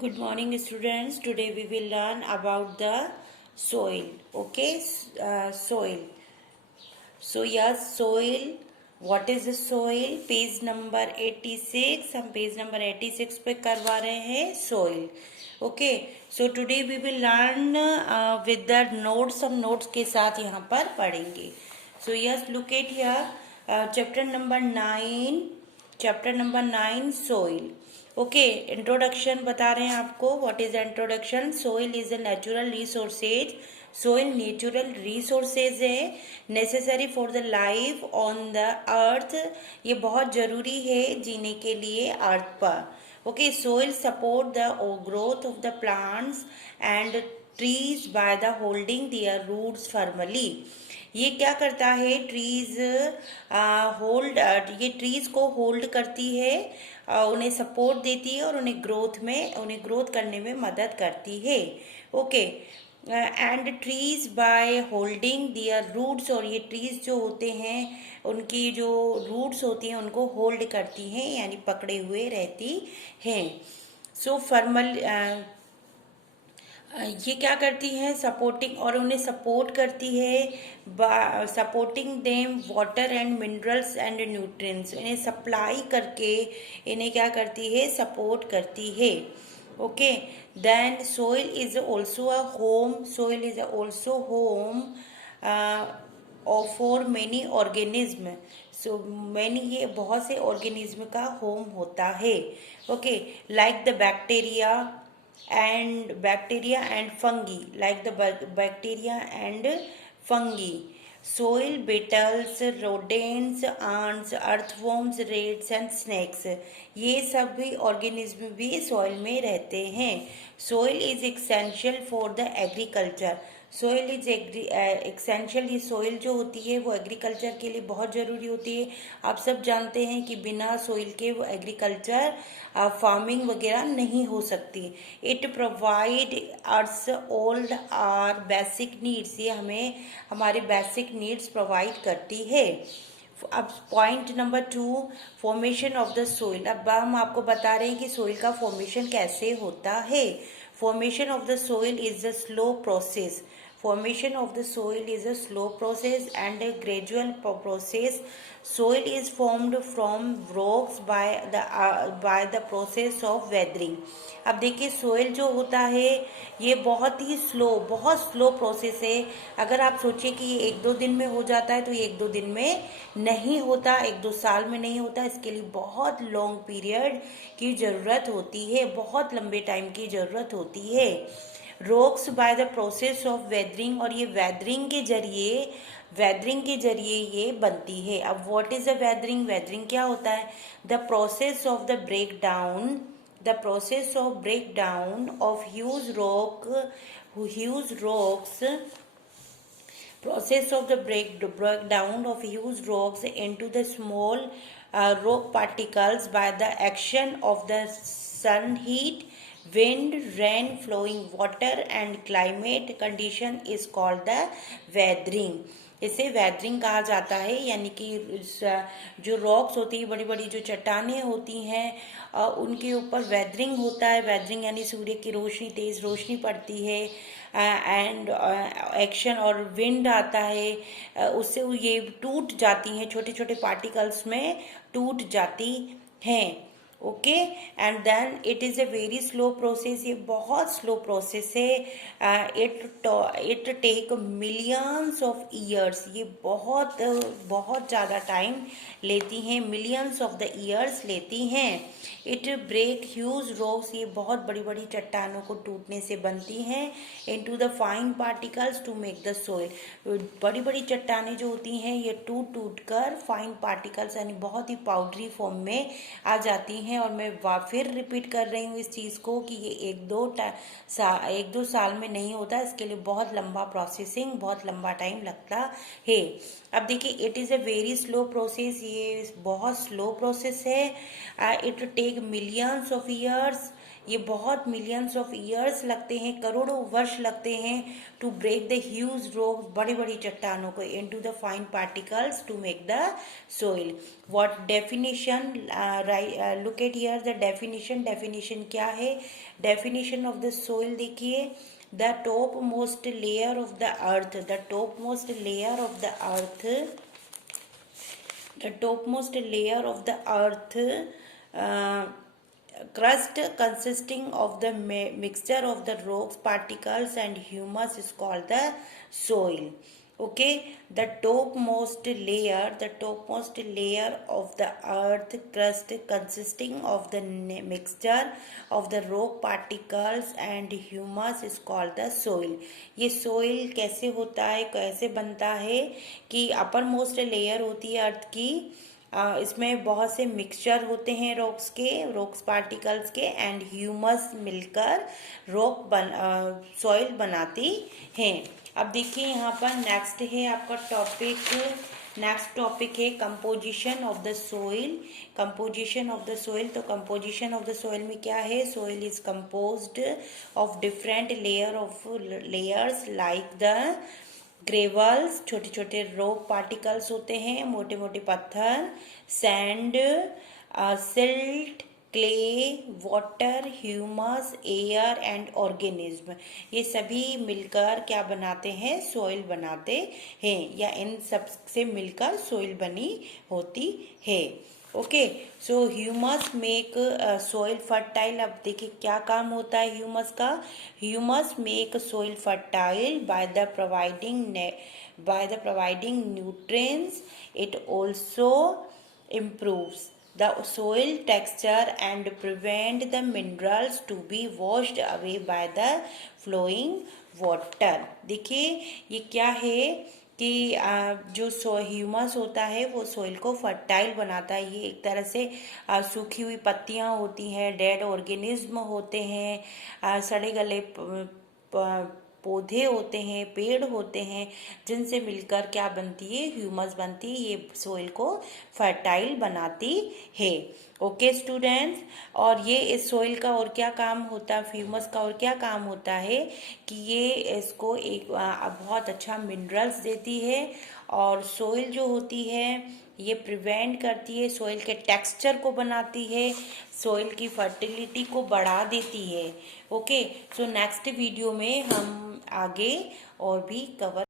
Good morning, students. Today we will learn about the soil. Okay, soil. So yes, soil. What is the soil? Page number 86. हम page number 86 पे करवा रहे हैं soil. Okay. So today we will learn with the notes. हम notes के साथ यहाँ पर पढ़ेंगे. So yes, look at here. Chapter number 9. Chapter number 9, soil. Okay introduction बता रहे हैं आपको. What is introduction? Soil is a natural resources. Soil natural resources है, necessary for the life on the earth. ये बहुत जरूरी है जीने के लिए अर्थ पर. Okay, soil support the growth of the plants and trees by the holding their roots firmly. ये क्या करता है? ट्रीज होल्ड ये ट्रीज को होल्ड करती है, उन्हें सपोर्ट देती है और उन्हें ग्रोथ करने में मदद करती है. Okay, and trees by holding their roots. और ये ट्रीज जो होते हैं उनकी जो रूट्स होती हैं उनको होल्ड करती हैं, यानी पकड़े हुए रहती हैं. सो फर्मल ये क्या करती हैं? सपोर्टिंग, और उन्हें सपोर्ट करती है supporting them water and minerals and nutrients. इन्हें सप्लाई करके इन्हें क्या करती है? सपोर्ट करती है. Okay, then soil is also a home. Soil is also home for many organism. So many, ये बहुत से ऑर्गेनिज्म का होम होता है. Okay, like the bacteria and fungi, like the bacteria and fungi, soil beetles, rodents, ants, earthworms, rats and snakes. ये सब भी organism भी सॉइल में रहते हैं. Soil is essential for the agriculture. Soil is essential. ये सोइल जो होती है वो एग्रीकल्चर के लिए बहुत ज़रूरी होती है. आप सब जानते हैं कि बिना सोइल के वो एग्रीकल्चर फार्मिंग वगैरह नहीं हो सकती. It provide us all our basic needs. ये हमें हमारे बेसिक नीड्स प्रोवाइड करती है. अब point number 2, formation of the soil. अब हम आपको बता रहे हैं कि सोइल का फॉर्मेशन कैसे होता है. Formation of the soil is a slow process. Formation of the soil is a slow process and a gradual process. Soil is formed from rocks by the process of weathering. अब देखिए, soil जो होता है ये बहुत slow process है. अगर आप सोचिए कि ये 1-2 दिन में हो जाता है तो ये 1-2 दिन में नहीं होता, 1-2 साल में नहीं होता. इसके लिए बहुत लॉन्ग पीरियड की ज़रूरत होती है, बहुत लंबे टाइम की ज़रूरत होती है. Rocks by the process of weathering. और ये वेदरिंग के जरिए ये बनती है. अब what is the weathering? Weathering क्या होता है? The process of break down of huge rocks. Process of the breakdown of huge rocks into the small rock particles by the action of the sun heat, wind, rain, flowing water and climate condition is called the weathering. इसे weathering कहा जाता है. यानी कि जो rocks होती है, बड़ी बड़ी जो चट्टानें होती हैं, उनके ऊपर वेदरिंग होता है. वेदरिंग यानी सूर्य की रोशनी, तेज रोशनी पड़ती है एंड एक्शन, और विंड आता है, उससे ये टूट जाती हैं, छोटे छोटे पार्टिकल्स में टूट जाती हैं. Okay, and then it is a very slow process. ये बहुत स्लो प्रोसेस है. It take millions of years. ये बहुत ज़्यादा टाइम लेती हैं, मिलियंस ऑफ द ईयर्स लेती हैं. It break huge rocks. ये बहुत बड़ी बड़ी चट्टानों को टूटने से बनती हैं. Into the fine particles to make the soil. बड़ी बड़ी चट्टानें जो होती हैं ये टूट कर फाइन पार्टिकल्स यानी बहुत ही पाउडरी फॉर्म में आ जाती हैं. और मैं फिर रिपीट कर रही हूँ इस चीज़ को कि ये 1-2 साल में नहीं होता. इसके लिए बहुत लंबा टाइम लगता है. अब देखिए, it is a very slow process. ये बहुत स्लो प्रोसेस है. It take millions of years. ये बहुत मिलियंस ऑफ ईयर्स लगते हैं, करोड़ों वर्ष लगते हैं to break the huge rocks, बड़ी बड़ी चट्टानों को, into the fine particles to make the soil. What definition, look at here the definition. Definition क्या है? डेफिनेशन ऑफ द सोइल देखिए, the topmost layer of the earth, the topmost layer of the earth, the topmost layer of the earth, uh, crust consisting of the mixture of the rocks, particles and humus is called the soil. Okay, the topmost layer of the earth crust consisting of the mixture of the rock particles and humus is called the soil. ये soil कैसे होता है, कैसे बनता है कि upper most layer होती है अर्थ की, इसमें बहुत से मिक्सचर होते हैं रॉक्स पार्टिकल्स के एंड ह्यूमस मिलकर सॉइल बनाती हैं। अब देखिए यहाँ पर नेक्स्ट है आपका टॉपिक है composition of the soil. Composition of the soil, तो कंपोजिशन ऑफ द सोइल में क्या है? Soil is composed of different layers like the gravels, छोटे छोटे रॉक पार्टिकल्स होते हैं, मोटे मोटे पत्थर, sand, silt, clay, water, humus, air and organism, ये सभी मिलकर क्या बनाते हैं? सोइल बनाते हैं, या इन सब से मिलकर सोइल बनी होती है। ओके, सो ह्यूमस मेक सोइल फर्टाइल। अब देखिए क्या काम होता है ह्यूमस का? Humus make soil fertile by the providing nutrients. It also improves the soil texture and prevent the minerals to be washed away by the flowing water। देखिए ये क्या है कि जो ह्यूमस होता है वो सोइल को फर्टाइल बनाता है। ये एक तरह से सूखी हुई पत्तियां होती हैं, डेड ऑर्गेनिज्म होते हैं, सड़े गले पौधे होते हैं, पेड़ होते हैं, जिनसे मिलकर क्या बनती है? ह्यूमस बनती है। ये सोइल को फर्टाइल बनाती है। ओके स्टूडेंट्स, और ये इस सोइल का और क्या काम होता है? ह्यूमस का और क्या काम होता है कि ये इसको एक बहुत अच्छा मिनरल्स देती है, और सोइल जो होती है ये प्रिवेंट करती है, सोइल के टेक्सचर को बनाती है, सोइल की फर्टिलिटी को बढ़ा देती है। ओके, सो नेक्स्ट वीडियो में हम आगे और भी कवर